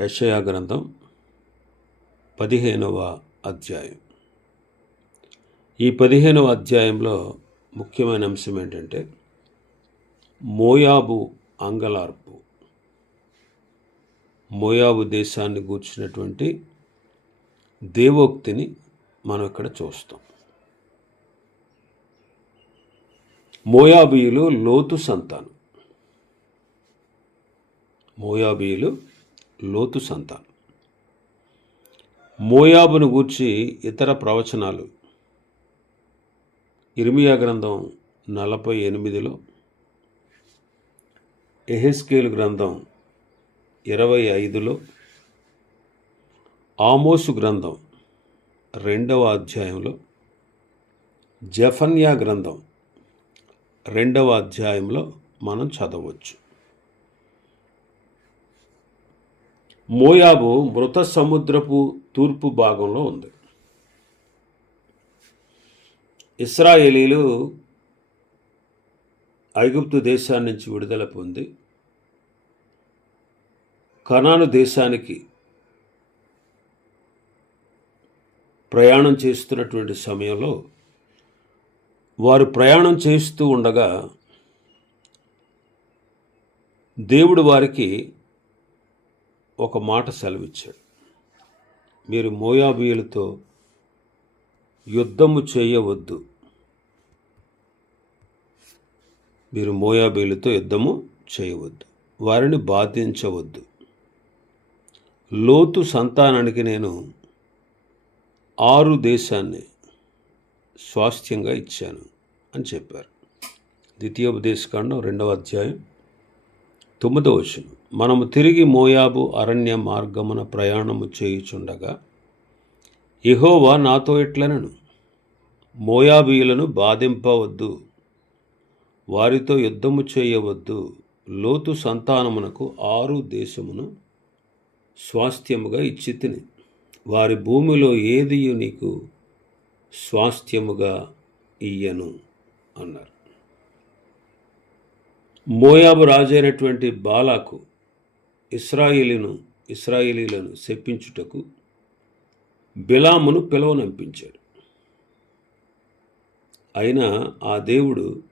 యషయా గ్రంథం పదిహేనవ అధ్యాయం. ఈ పదిహేనవ అధ్యాయంలో ముఖ్యమైన అంశం ఏంటంటే మోయాబు అంగలార్పు. మోయాబు దేశాన్ని గూర్చినటువంటి దేవోక్తిని మనం ఇక్కడ చూస్తాం. మోయాబీయులు లోతు సంతానం. మోయాబీయులు లోతు సంతానం. మోయాబును గూర్చి ఇతర ప్రవచనాలు. ఇర్మియా గ్రంథం నలభై ఎనిమిదిలో ఎహెస్కేలు గ్రంథం ఇరవై ఐదులో ఆమోసు గ్రంథం రెండవ అధ్యాయంలో జఫన్యా గ్రంథం రెండవ అధ్యాయంలో మనం చదవచ్చు. మోయాబు మృత సముద్రపు తూర్పు భాగంలో ఉంది. ఇస్రాయేలీలు ఐగుప్తు దేశాన్ని నుంచి విడుదల పొంది కనాను దేశానికి ప్రయాణం చేస్తున్నటువంటి సమయంలో వారు ప్రయాణం చేస్తూ ఉండగా దేవుడు వారికి ఒక మాట సెలవిచ్చాడు. మీరు మోయాబీయులతో యుద్ధము చేయవద్దు. మీరు మోయాబీలతో యుద్ధము చేయవద్దు. వారిని బాధించవద్దు. లోతు సంతానానికి నేను ఆరు దేశాన్ని స్వాస్థ్యంగా ఇచ్చాను అని చెప్పారు. ద్వితీయోపదేశకాండం రెండవ అధ్యాయం తొమ్మిదవ వచనం. మనము తిరిగి మోయాబు అరణ్య మార్గమున ప్రయాణము చేయుచుండగా ఇహోవా నాతో ఎట్లనను? మోయాబీయులను బాధింపవద్దు వారితో యుద్ధము చేయవద్దు. లోతు సంతానమునకు ఆరు దేశమును స్వాస్థ్యముగా ఇచ్చి తిని వారి భూమిలో ఏది నీకు స్వాస్థ్యముగా ఇయ్యను అన్నారు. మోయాబు రాజైనటువంటి బాలాకు ఇస్రాయిలీను ఇస్రాయిలీలను శప్పించుటకు బిలామును పిలవనంపించాడు అయినా ఆ దేవుడు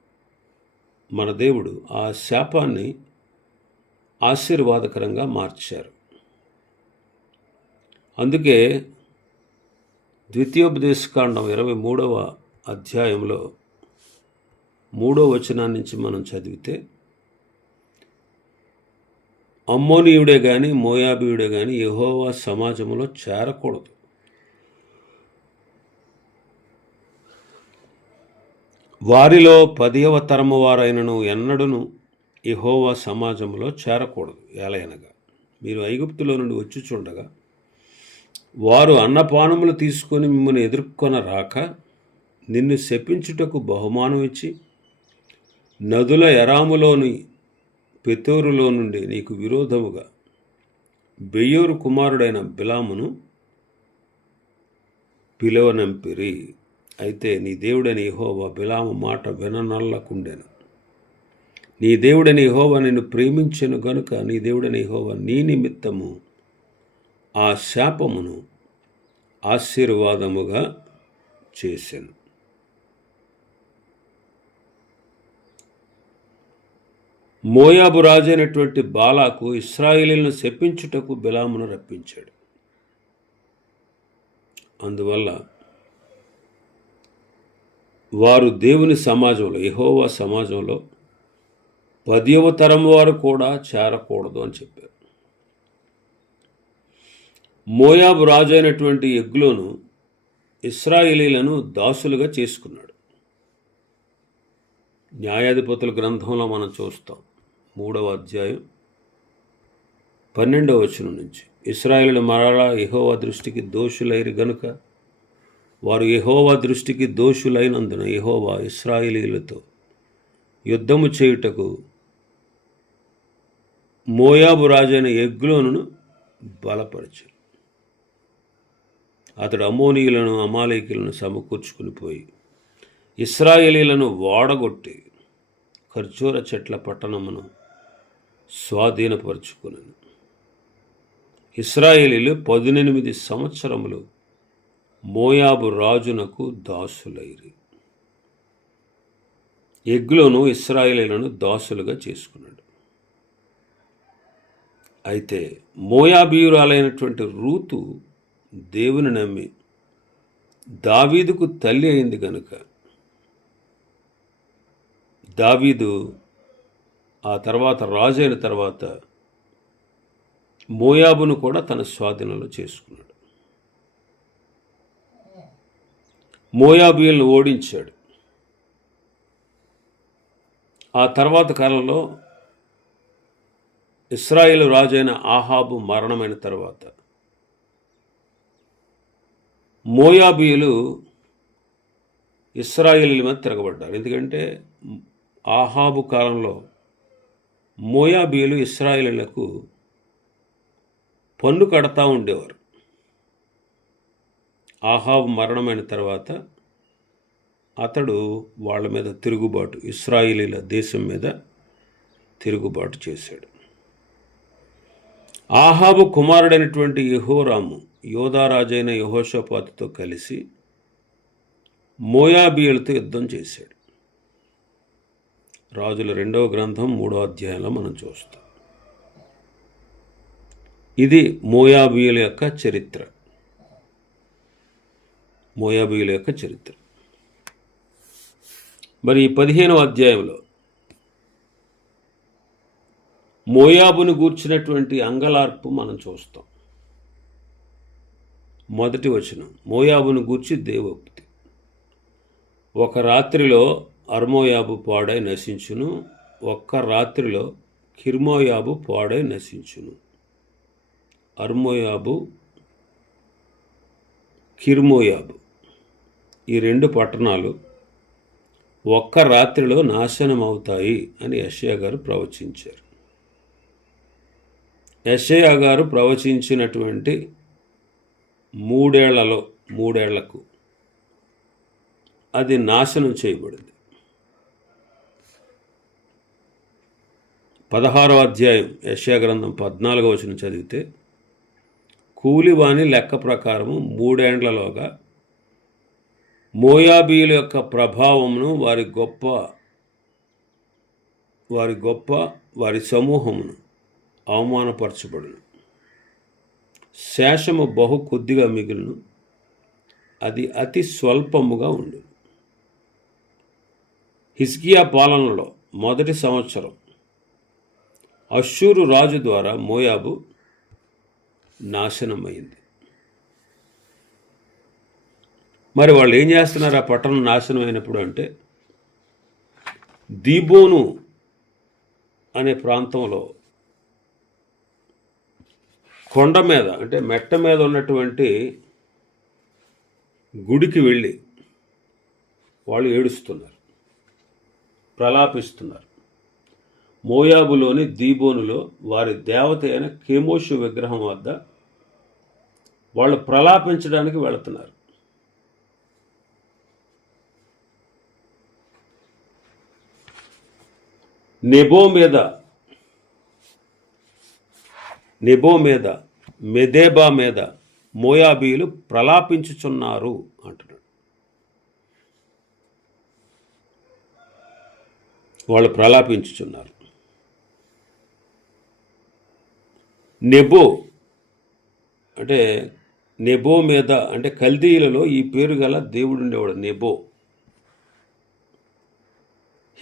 మన దేవుడు ఆ శాపాన్ని ఆశీర్వాదకరంగా మార్చారు. అందుకే ద్వితీయోపదేశకాండం ఇరవై మూడవ అధ్యాయంలో మూడో వచనాన్నించి మనం చదివితే అమ్మోనీయుడే కానీ మోయాబీయుడే కానీ యహోవా సమాజంలో చేరకూడదు. వారిలో పదియవ తరము వారైనను ఎన్నడూను యహోవా సమాజంలో చేరకూడదు ఏలయనగా. మీరు ఐగుప్తులో నుండి వచ్చి చూడగా వారు అన్నపానములు తీసుకొని మిమ్మల్ని ఎదుర్కొన రాక నిన్ను శపించుటకు బహుమానం ఇచ్చి నదుల ఎరాములోని పెతోరులో నుండి నీకు విరోధముగా బెయ్యూరు కుమారుడైన బిలామును పిలవనంపిరి. అయితే నీ దేవుడని యెహోవా బిలాము మాట విననల్లకుండెను. నీ దేవుడని యెహోవా నిన్ను ప్రేమించెను గనుక నీ దేవుడని యెహోవా నీ నిమిత్తము ఆ శాపమును ఆశీర్వాదముగా చేశాను మోయాబు రాజైనటువంటి బాలాకు ఇస్రాయేలీలను శపించుటకు బిలామును రప్పించాడు. అందువల్ల వారు దేవుని సమాజంలో ఎహోవా సమాజంలో పదివ తరం వారు కూడా చేరకూడదు అని చెప్పారు. మోయాబు రాజైనటువంటి ఎగ్లోను ఇస్రాయిలీలను దాసులుగా చేసుకున్నాడు. న్యాయాధిపతుల గ్రంథంలో మనం చూస్తాం. మూడవ అధ్యాయం పన్నెండవ వచనం నుంచి. ఇస్రాయేలు మరలా యహోవా దృష్టికి దోషులైరు గనుక వారు యహోవా దృష్టికి దోషులైనందున యహోవా ఇస్రాయేలీలతో యుద్ధము చేయుటకు మోయాబు రాజైన ఎగ్లోను బలపరచారు. అతడు అమోనీయులను అమాలేకులను సమకూర్చుకుని పోయి ఇస్రాయేలీలను వాడగొట్టి ఖర్జూర చెట్ల పట్టణమును స్వాధీనపరుచుకునను ఇస్రాయేలీలు పదునెనిమిది సంవత్సరములు మోయాబు రాజునకు దాసులైరి. ఎగ్లోను ఇస్రాయేలీలను దాసులుగా చేసుకున్నాడు. అయితే మోయాబీయురాలైనటువంటి రూతు దేవుని నమ్మి దావీదుకు తల్లి అయింది కనుక దావీదు ఆ తర్వాత రాజు అయిన తర్వాత మోయాబును కూడా తన స్వాధీనంలో చేసుకున్నాడు. మోయాబియలను ఓడించాడు. ఆ తర్వాత కాలంలో ఇస్రాయిల్ రాజైన ఆహాబు మరణమైన తర్వాత మోయాబీయులు ఇస్రాయిల్ మీద తిరగబడ్డారు. ఎందుకంటే ఆహాబు కాలంలో మోయాబీలు ఇస్రాయిలకు పన్ను కడతా ఉండేవారు. ఆహాబ్ మరణమైన తర్వాత అతడు వాళ్ళ మీద తిరుగుబాటు ఇస్రాయిలీల దేశం మీద తిరుగుబాటు చేశాడు. ఆహాబు కుమారుడైనటువంటి యహోరాము యోధారాజైన యహోషపాతితో కలిసి మోయాబీయులతో యుద్ధం చేశాడు. రాజుల రెండవ గ్రంథం మూడో అధ్యాయంలో మనం చూస్తాం. ఇది మోయాబీయుల యొక్క చరిత్ర. మోయాబీయుల యొక్క చరిత్ర. మరి ఈ పదిహేనవ అధ్యాయంలో మోయాబును గూర్చినటువంటి అంగలార్పు మనం చూస్తాం. మొదటి వచనం మోయాబును గూర్చి దేవోక్తి. ఒక రాత్రిలో అర్మోయాబు పాడై నశించును. ఒక్క రాత్రిలో కిర్మోయాబు పాడై నశించును. అర్మోయాబు కిర్మోయాబు ఈ రెండు పట్టణాలు ఒక్క రాత్రిలో నాశనం అవుతాయి అని యషయా గారు ప్రవచించారు. యషయా గారు ప్రవచించినటువంటి మూడేళ్ళలో మూడేళ్ళకు అది నాశనం చేయబడింది. పదహారో అధ్యాయం యశా గ్రంథం పద్నాలుగో వచనం చదివితే కూలివాని లెక్క ప్రకారము మూడేండ్లలోగా మోయాబీయుల యొక్క ప్రభావమును వారి గొప్ప వారి గొప్ప వారి సమూహమును అవమానపరచబడును. శేషము బహు కొద్దిగా మిగిలిను అది అతి స్వల్పముగా ఉండు హిస్కియా పాలనలో మొదటి సంవత్సరం అశ్షూరు రాజు ద్వారా మోయాబు నాశనమైంది. మరి వాళ్ళు ఏం చేస్తున్నారు? ఆ పట్టణం నాశనం అయినప్పుడు అంటే దీబోను అనే ప్రాంతంలో కొండ మీద అంటే మెట్ట మీద ఉన్నటువంటి గుడికి వెళ్ళి వాళ్ళు ఏడుస్తున్నారు ప్రలాపిస్తున్నారు. మోయాబులోని దీబోనులో వారి దేవత అయిన కేమోషు విగ్రహం వద్ద వాళ్ళు ప్రలాపించడానికి వెళుతున్నారు. నెబో మీద నెబో మీద మెదేబా మీద మోయాబీలు ప్రలాపించుచున్నారు అంటున్నాడు. వాళ్ళు ప్రలాపించుచున్నారు. నెబో అంటే నెబో మీద అంటే కల్దీయులలో ఈ పేరు గల దేవుడు ఉండేవాడు నెబో.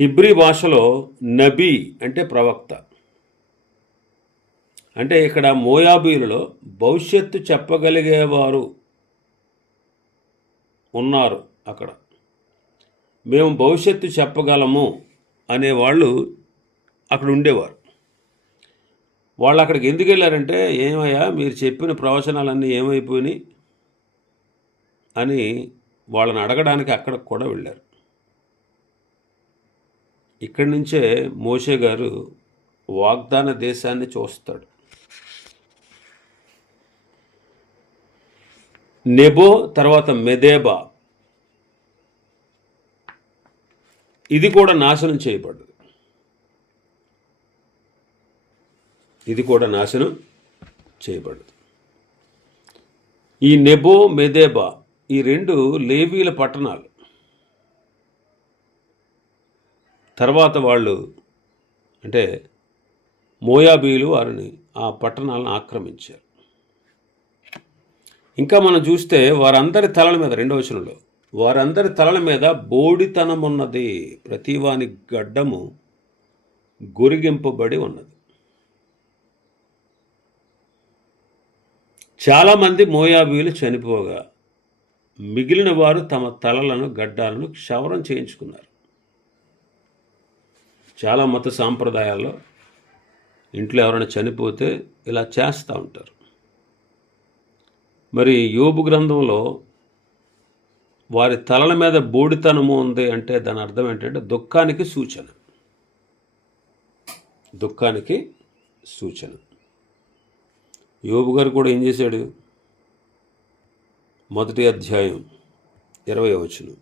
హిబ్రీ భాషలో నబీ అంటే ప్రవక్త. అంటే ఇక్కడ మోయాబీలలో భవిష్యత్తు చెప్పగలిగేవారు ఉన్నారు అక్కడ. మేము భవిష్యత్తు చెప్పగలము అనేవాళ్ళు అక్కడ ఉండేవారు. వాళ్ళు అక్కడికి ఎందుకు వెళ్ళారంటే ఏమయ్యా మీరు చెప్పిన ప్రవచనాలన్నీ ఏమైపోయినాయి అని వాళ్ళని అడగడానికి అక్కడికి కూడా వెళ్ళారు. ఇక్కడి నుంచే మోషే గారు వాగ్దాన దేశాన్ని చూస్తాడు. నెబో తర్వాత మెదేబా. ఇది కూడా నాశనం చేయబడ్డది. ఇది కూడా నాశనం చేయబడదు. ఈ నెబో మెదేబా ఈ రెండు లేవీల పట్టణాలు. తర్వాత వాళ్ళు అంటే మోయాబీలు వారిని ఆ పట్టణాలను ఆక్రమించారు. ఇంకా మనం చూస్తే వారందరి తలల మీద రెండవ వచనంలో వారందరి తలల మీద బోడితనమున్నది ప్రతివాని గడ్డము గొరిగింపబడి ఉన్నది. చాలామంది మోయాబీలు చనిపోగా మిగిలిన వారు తమ తలలను గడ్డాలను క్షవరం చేయించుకున్నారు. చాలా మత సాంప్రదాయాల్లో ఇంట్లో ఎవరైనా చనిపోతే ఇలా చేస్తూ ఉంటారు. మరి యోబు గ్రంథంలో వారి తలల మీద బోడితనము ఉంది అంటే దాని అర్థం ఏంటంటే దుఃఖానికి సూచన. దుఃఖానికి సూచన. యోబు గారు కూడా ఏం చేశాడు? మొదటి అధ్యాయం ఇరవై వచనం.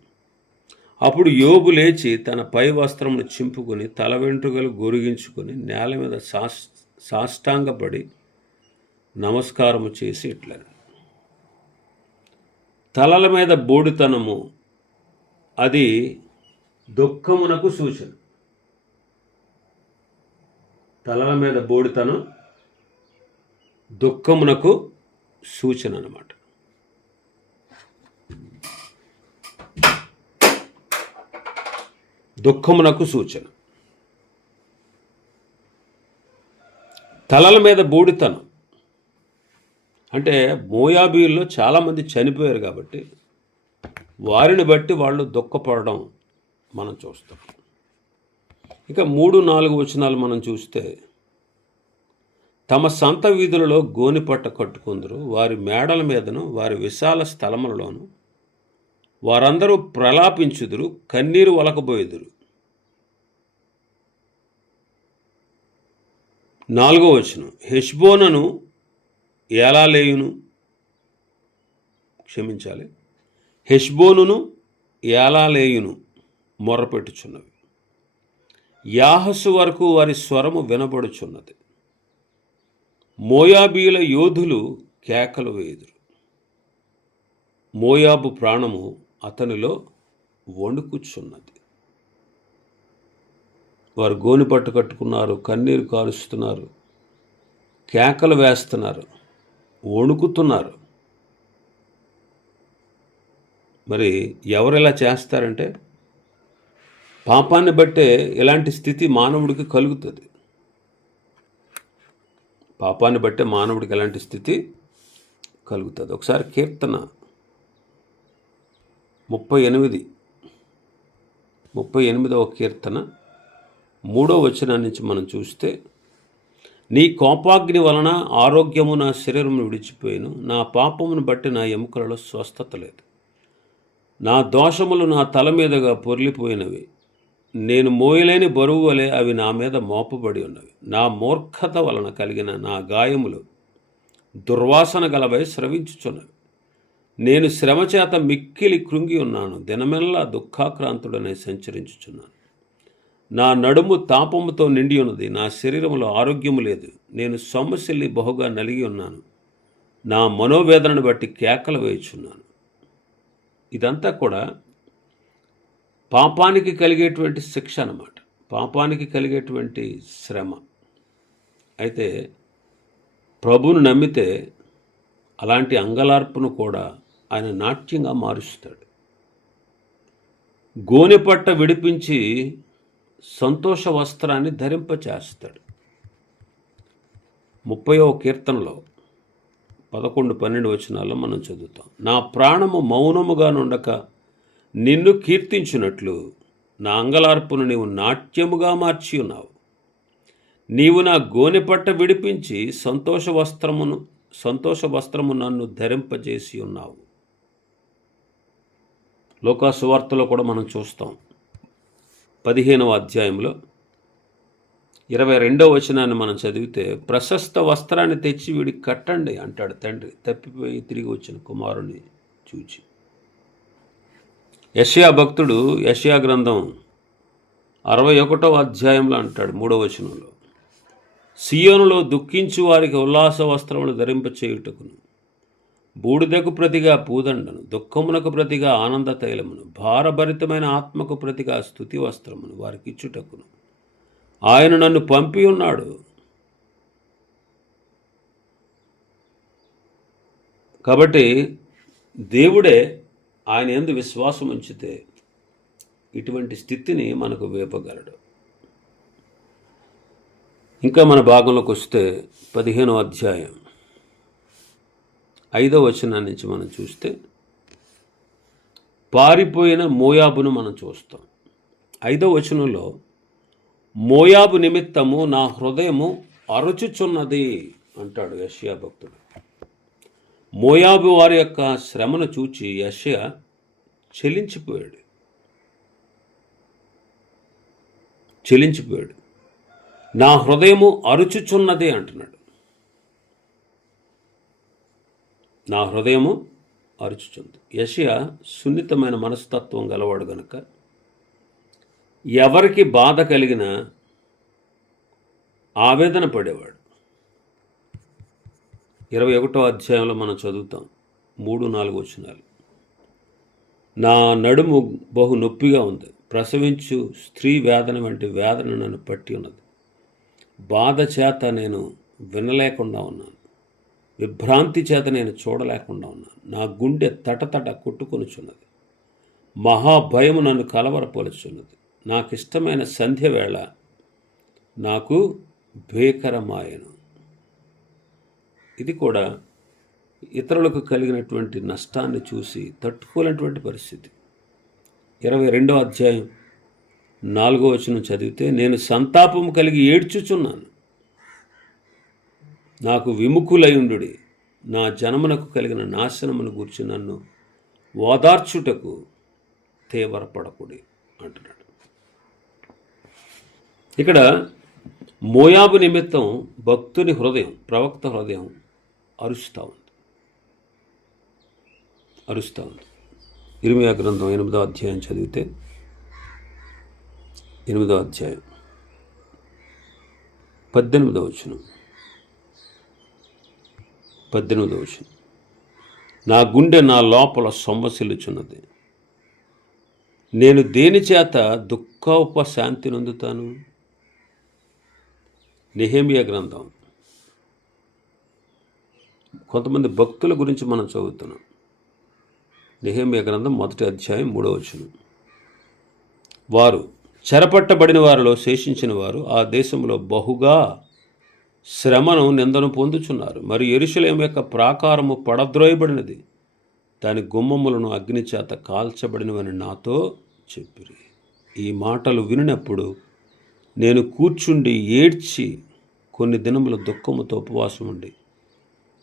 అప్పుడు యోబు లేచి తన పై వస్త్రమును చింపుకొని తల వెంట్రుకలు గొరిగించుకొని నేల మీద సాస్ సాష్టాంగపడి నమస్కారము చేసి ఇట్లా తలల మీద బోడితనము అది దుఃఖమునకు సూచన. తలల మీద బోడితనం దుఃఖమునకు సూచన అన్నమాట దుఃఖమునకు సూచన. తలల మీద బూడితనం. అంటే మోయాబీల్లో చాలామంది చనిపోయారు కాబట్టి వారిని బట్టి వాళ్ళు దుఃఖపడడం మనం చూస్తాం. ఇక మూడు నాలుగు వచనాలు మనం చూస్తే తమ సొంత వీధులలో గోనిపట్ట కట్టుకుందరు. వారి మేడల మీదను వారి విశాల స్థలములలోను వారందరూ ప్రలాపించుదురు కన్నీరు వలకబోయేదురు. నాలుగో వచనం. హెష్బోనను ఏలాలేయును? క్షమించాలి. హెష్బోనును ఏలాలేయును? మొర్రపెట్టుచున్నవి యాహస్సు వరకు వారి స్వరము వినబడుచున్నది. మోయాబీల యోధులు కేకలు వేయుదురు. మోయాబు ప్రాణము అతనిలో వణుకుచున్నది. వారు గోని పట్టు కట్టుకున్నారు కన్నీరు కారుస్తున్నారు కేకలు వేస్తున్నారు వణుకుతున్నారు. మరి ఎవరు ఇలా చేస్తారంటే పాపాన్ని బట్టే ఇలాంటి స్థితి మానవుడికి కలుగుతుంది. పాపాన్ని బట్టే మానవుడికి ఎలాంటి స్థితి కలుగుతుంది. ఒకసారి కీర్తన ముప్పై ఎనిమిది ముప్పై ఎనిమిదవ కీర్తన మూడో వచనం నుంచి మనం చూస్తే నీ కోపాగ్ని వలన ఆరోగ్యము నా శరీరమును విడిచిపోయాను నా పాపమును బట్టి నా ఎముకలలో స్వస్థత లేదు. నా దోషములు నా తల మీదుగా పొర్లిపోయినవి. నేను మోయలేని బరువు వలె అవి నా మీద మోపబడి ఉన్నవి. నా మూర్ఖత వలన కలిగిన నా గాయములు దుర్వాసన గలవై స్రవించుచున్నవి. నేను శ్రమ చేత మిక్కిలి కృంగి ఉన్నాను. దినమెల్లా దుఃఖాక్రాంతుడనే సంచరించుచున్నాను. నా నడుము తాపముతో నిండి ఉన్నది. నా శరీరములో ఆరోగ్యము లేదు. నేను సొమ్మశిల్లి బహుగా నలిగి ఉన్నాను. నా మనోవేదనను బట్టి కేకలు వేయుచున్నాను. ఇదంతా కూడా పాపానికి కలిగేటువంటి శిక్ష అన్నమాట. పాపానికి కలిగేటువంటి శ్రమ. అయితే ప్రభును నమ్మితే అలాంటి అంగలార్పును కూడా ఆయన నాట్యంగా మారుస్తాడు. గోనెపట్ట విడిపించి సంతోష వస్త్రాన్ని ధరింపచేస్తాడు. ముప్పయో కీర్తనలో పదకొండు పన్నెండు వచనాల్లో మనం చదువుతాం. నా ప్రాణము మౌనముగా నుండక నిన్ను కీర్తించినట్లు నా అంగలార్పును నీవు నాట్యముగా మార్చి ఉన్నావు. నీవు నా గోనె పట్ట విడిపించి సంతోష వస్త్రమును సంతోష వస్త్రము నన్ను ధరింపజేసి ఉన్నావు. లోకాసువార్తలో కూడా మనం చూస్తాం. పదిహేనవ అధ్యాయంలో ఇరవై రెండవ వచనాన్ని మనం చదివితే ప్రశస్త వస్త్రాన్ని తెచ్చి వీడికి కట్టండి అంటాడు తండ్రి. తప్పిపోయి తిరిగి వచ్చిన కుమారుని చూచి. యషయా భక్తుడు యషయా గ్రంథం అరవై ఒకటో అధ్యాయంలో అంటాడు మూడవ వచనంలో. సియోనులో దుఃఖించు వారికి ఉల్లాస వస్త్రములు ధరింప చేయుటకును బూడిదకు ప్రతిగా పూదండను దుఃఖమునకు ప్రతిగా ఆనంద తైలమును భారభరితమైన ఆత్మకు ప్రతిగా స్థుతి వస్త్రమును వారికి ఇచ్చుటకును ఆయన నన్ను పంపి ఉన్నాడు. కాబట్టి దేవుడే ఆయన ఎందు విశ్వాసం ఉంచితే ఇటువంటి స్థితిని మనకు వేపగలడు. ఇంకా మన భాగంలోకి వస్తే పదిహేనో అధ్యాయం ఐదో వచనం నుంచి మనం చూస్తే పారిపోయిన మోయాబును మనం చూస్తాం. ఐదో వచనంలో మోయాబు నిమిత్తము నా హృదయము అరుచుచున్నది అంటాడు యష్యా భక్తుడు. మోయాబు వారి యొక్క శ్రమను చూచి యష్యా చెలించిపోయాడు. చెలించిపోయాడు. నా హృదయము అరుచుచున్నదే అంటున్నాడు. నా హృదయము అరుచుచుంది యషియా సున్నితమైన మనస్తత్వం గలవాడు గనుక ఎవరికి బాధ కలిగినా ఆవేదన పడేవాడు. ఇరవై ఒకటో అధ్యాయంలో మనం చదువుతాం. మూడు నాలుగు వచనాలు. నా నడుము బహు నొప్పిగా ఉంది. ప్రసవించు స్త్రీ వేదన వంటి వేదన నన్ను పట్టి ఉన్నది. బాధ చేత నేను వినలేకుండా ఉన్నాను. విభ్రాంతి చేత నేను చూడలేకుండా ఉన్నాను. నా గుండె తటతట కొట్టుకొనుచున్నది. మహాభయము నన్ను కలవరపలుచున్నది నాకు ఇష్టమైన సంధ్య వేళ నాకు భీకరమాయను. ఇది కూడా ఇతరులకు కలిగినటువంటి నష్టాన్ని చూసి తట్టుకోలేనటువంటి పరిస్థితి. ఇరవై రెండవ అధ్యాయం నాలుగో వచనం చదివితే నేను సంతాపం కలిగి ఏడ్చుచున్నాను. నాకు విముఖులయుండు నా జనమునకు కలిగిన నాశనమును గూర్చి నన్ను ఓదార్చుటకు తీవ్రపడకుడి అంటున్నాడు. ఇక్కడ మోయాబు నిమిత్తం భక్తుని హృదయం ప్రవక్త హృదయం అరుస్తూ ఉంది. అరుస్తూ ఉంది. ఇరిమియా గ్రంథం ఎనిమిదో అధ్యాయం చదివితే ఎనిమిదో అధ్యాయం పద్దెనిమిదో వచనం. పద్దెనిమిదో వచనం. నా గుండె నా లోపల సొమ్మసిల్లుచున్నది. నేను దేని చేత దుఃఖోపశాంతి నొందుతాను? నెహేమియా గ్రంథం. కొంతమంది భక్తుల గురించి మనం చదువుతున్నాం. నిహేమియ గ్రంథం మొదటి అధ్యాయం మూడవ వచనం. వారు చెరపట్టబడిన వారిలో శేషించిన వారు ఆ దేశంలో బహుగా శ్రమను నిందను పొందుచున్నారు. మరి ఎరుశలేం యొక్క ప్రాకారము పడద్రోయబడినది. దాని గుమ్మములను అగ్ని చేత కాల్చబడినవని నాతో చెప్పిరి. ఈ మాటలు వినినప్పుడు నేను కూర్చుండి ఏడ్చి కొన్ని దినముల దుఃఖముతో ఉపవాసం ఉండి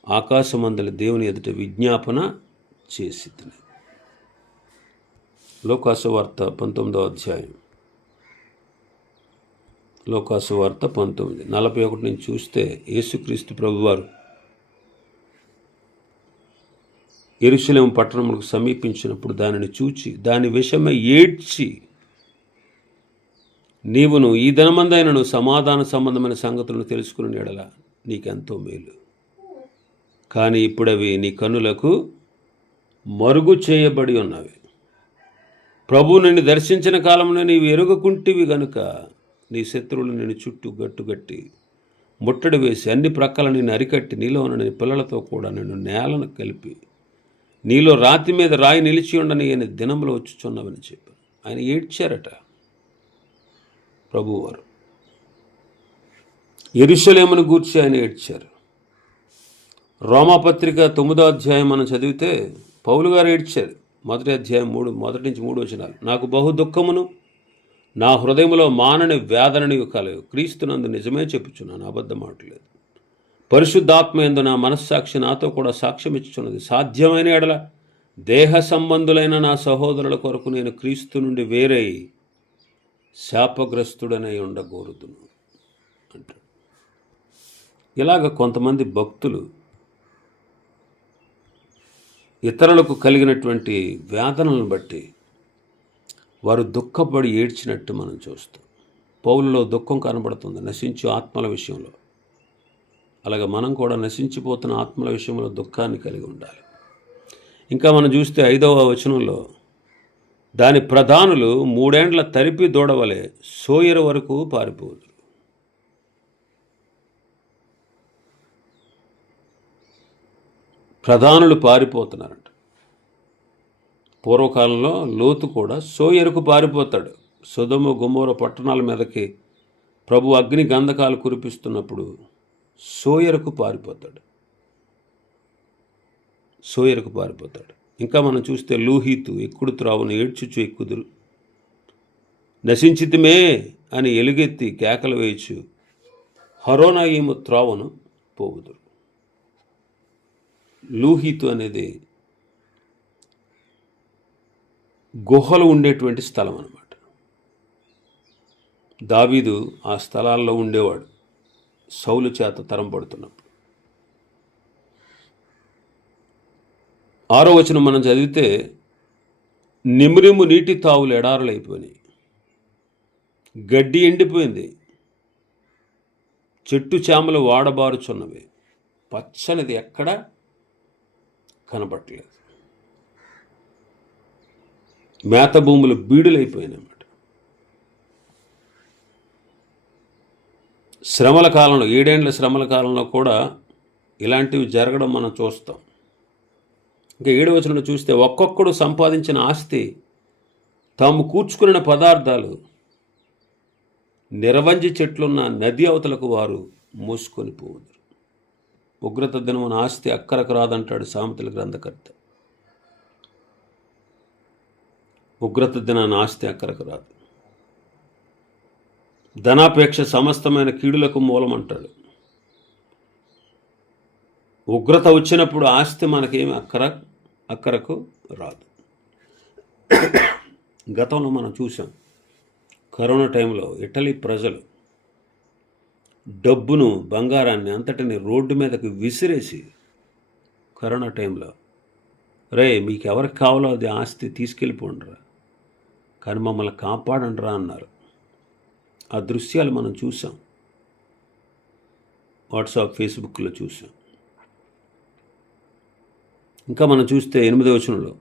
ఆకాశమందలి దేవుని ఎదుట విజ్ఞాపన చేసి లోకాసు వార్త పంతొమ్మిదవ అధ్యాయం. లోకాసు వార్త పంతొమ్మిది. నలభై ఒకటి నుంచి చూస్తే యేసుక్రీస్తు ప్రభువారు ఎరుశలేం పట్టణములకు సమీపించినప్పుడు దానిని చూచి దాని విషయమై ఏడ్చి నీవును ఈ ధనమందైనను సమాధాన సంబంధమైన సంగతులను తెలుసుకుని ఎడల నీకెంతో మేలు. కానీ ఇప్పుడు అవి నీ కన్నులకు మరుగు చేయబడి ఉన్నవి. ప్రభు నిన్ను దర్శించిన కాలంలో నీవు ఎరుగకుంటివి గనుక నీ శత్రువులు నిన్ను చుట్టూ గట్టుగట్టి ముట్టడి వేసి అన్ని ప్రక్కల నిన్ను అరికట్టి నీలో ఉన్న నీ పిల్లలతో కూడా నిన్ను నేలను కలిపి నీలో రాతి మీద రాయి నిలిచి ఉండని ఆయన దినంలో వచ్చుచున్నవని చెప్పారు. ఆయన ఏడ్చారట ప్రభువారు. ఎరుషలేమును గూర్చి ఆయన ఏడ్చారు. రోమాపత్రిక తొమ్మిదో అధ్యాయం మనం చదివితే పౌలు గారు ఏడ్చారు. మొదటి అధ్యాయం మూడు మొదటి నుంచి మూడు వచనాలు. నాకు బహు దుఃఖమును నా హృదయంలో మానని వేదనని కలవు క్రీస్తునందు నిజమే చెప్పుచున్నాను అబద్ధం మాటలేదు పరిశుద్ధాత్మ ఎందు నా మనస్సాక్షి నాతో కూడా సాక్ష్యం ఇచ్చుచున్నది. సాధ్యమైన ఎడల దేహ సంబంధులైన నా సహోదరుల కొరకు నేను క్రీస్తు నుండి వేరై శాపగ్రస్తుడనై ఉండగోరుదును అంటాడు. ఇలాగ కొంతమంది భక్తులు ఇతరులకు కలిగినటువంటి వేదనలను బట్టి వారు దుఃఖపడి ఏడ్చినట్టు మనం చూస్తాం. పౌలులో దుఃఖం కనబడుతుంది నశించు ఆత్మల విషయంలో. అలాగే మనం కూడా నశించిపోతున్న ఆత్మల విషయంలో దుఃఖాన్ని కలిగి ఉండాలి. ఇంకా మనం చూస్తే ఐదవ వచనంలో దాని ప్రధానులు మూడేండ్ల తరిపి దూడవలే సోయర వరకు పారిపోదు ప్రధానులు పారిపోతున్నారంట. పూర్వకాలంలో లోతు కూడా సోయరుకు పారిపోతాడు. సుధమ గుమ్మూర పట్టణాల మీదకి ప్రభు అగ్ని గంధకాలు కురిపిస్తున్నప్పుడు సోయరుకు పారిపోతాడు. సోయరుకు పారిపోతాడు. ఇంకా మనం చూస్తే లూహీతు ఎక్కుడు త్రావును ఏడ్చుచు ఎక్కుదురు. నశించితమే అని ఎలుగెత్తి కేకలు వేయచ్చు హరోనాయిము త్రావును పోవుదురు. లూహీతు అనేది గుహలు ఉండేటువంటి స్థలం అన్నమాట. దావీదు ఆ స్థలాల్లో ఉండేవాడు. సౌలు చేత తరం పడుతున్నప్పుడు. ఆరో వచనం మనం చదివితే నిమిరిము నీటి తావులు ఎడారులైపోయినాయి. గడ్డి ఎండిపోయింది. చెట్టు చేమలు వాడబారుచున్నవి. పచ్చనిది ఎక్కడ కనబట్టలేదు. మేత భూములు బీడులైపోయినాయి శ్రమల కాలంలో ఏడేండ్ల శ్రమల కాలంలో కూడా ఇలాంటివి జరగడం మనం చూస్తాం. ఇంకా ఏడవచనంలో చూస్తే ఒక్కొక్కడు సంపాదించిన ఆస్తి తాము కూర్చుకున్న పదార్థాలు నిరవంజి చెట్లున్న నది అవతలకు వారు మూసుకొని పోవుదురు. ఉగ్రత దినమున ఆస్తి అక్కరకు రాదంటాడు సామెతల గ్రంథకర్త. ఉగ్రత దినాన ఆస్తి అక్కరకు రాదు. ధనాపేక్ష సమస్తమైన కీడులకు మూలం అంటాడు ఉగ్రత వచ్చినప్పుడు ఆస్తి మనకేమి అక్కర అక్కరకు రాదు. గతంలో మనం చూసాం కరోనా టైంలో ఇటలీ ప్రజలు డబ్బును బంగారాన్ని అంతటిని రోడ్డు మీదకు విసిరేసి కరోనా టైంలో రే మీకు ఎవరికి కావాలో అది ఆస్తి తీసుకెళ్ళిపోండిరా కానీ మమ్మల్ని కాపాడండిరా అన్నారు. ఆ దృశ్యాలు మనం చూసాం. వాట్సాప్ ఫేస్బుక్లో చూసాం. ఇంకా మనం చూస్తే ఎనిమిదవ వచనంలో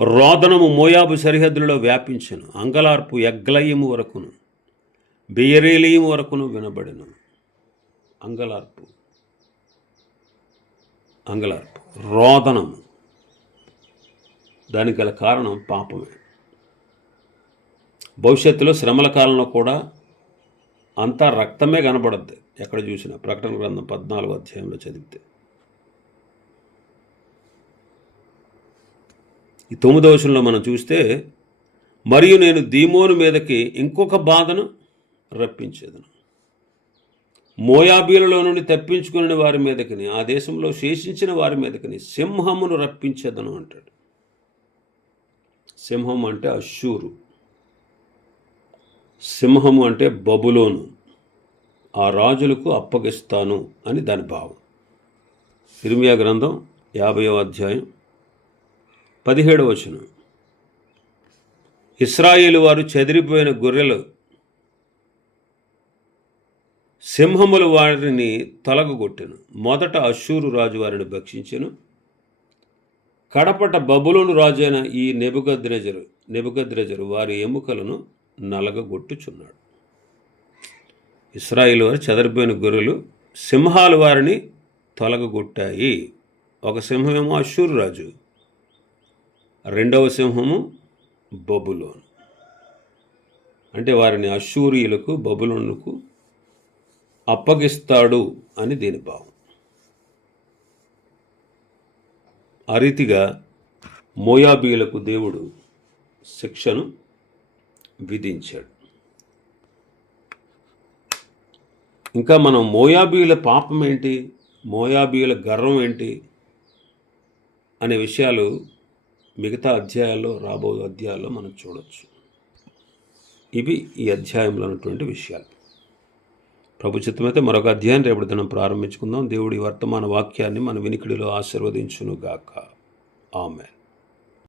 రోదనము మోయాబు సరిహద్దులలో వ్యాపించను అంగలార్పు ఎగ్లయ్యము వరకును బెయరేలియము వరకును వినబడెను. అంగలార్పు. అంగలార్పు. రోదనం. దానికి గల కారణం పాపమే. భవిష్యత్తులో శ్రమల కాలంలో కూడా అంతా రక్తమే కనబడద్ది ఎక్కడ చూసినా. ప్రకటన గ్రంథం పద్నాలుగో అధ్యాయంలో చదివితే. ఈ తొమ్మిదో వచనంలో మనం చూస్తే మరియు నేను దీమోను మీదకి ఇంకొక బాధను రప్పించేదను. మోయాబీలలో నుండి తప్పించుకుని వారి మీదకిని ఆ దేశంలో శేషించిన వారి మీదకిని సింహమును రప్పించేదను అంటాడు. సింహం అంటే అశూరు సింహము అంటే బబులోను. ఆ రాజులకు అప్పగిస్తాను అని దాని భావం. ఇర్మియా గ్రంథం యాభైవ అధ్యాయం పదిహేడవ వచనం. ఇస్రాయేలు వారు చెదిరిపోయిన గొర్రెలు సింహములు వారిని తొలగగొట్టెను మొదట అశూరు రాజు వారిని భక్షించెను. కడపట బబులోను రాజు అయిన ఈ నెబుగద్రెజరు నెబుగద్రెజరు వారి ఎముకలను నలగగొట్టుచున్నాడు. ఇస్రాయిల్ వారు చెదరిపోయిన గొర్రెలు సింహాలు వారిని తొలగగొట్టాయి. ఒక సింహమేమో అశూరు రాజు రెండవ సింహము బబులోను. అంటే వారిని అశ్షూరియులకు బబులోనుకు అప్పగిస్తాడు అని దీని భావం. ఆ రీతిగా మోయాబీలకు దేవుడు శిక్షను విధించాడు. ఇంకా మనం మోయాబీల పాపం ఏంటి? మోయాబీల గర్వం ఏంటి? అనే విషయాలు మిగతా అధ్యాయాల్లో రాబోయే అధ్యాయాల్లో మనం చూడవచ్చు ఇవి ఈ అధ్యాయంలో ఉన్నటువంటి విషయాలు. ప్రభు చిత్తమైతే మరొక అధ్యాయం రేపటి దినం ప్రారంభించుకుందాం. దేవుడి వర్తమాన వాక్యాన్ని మన వినికిడిలో ఆశీర్వదించును గాక ఆమె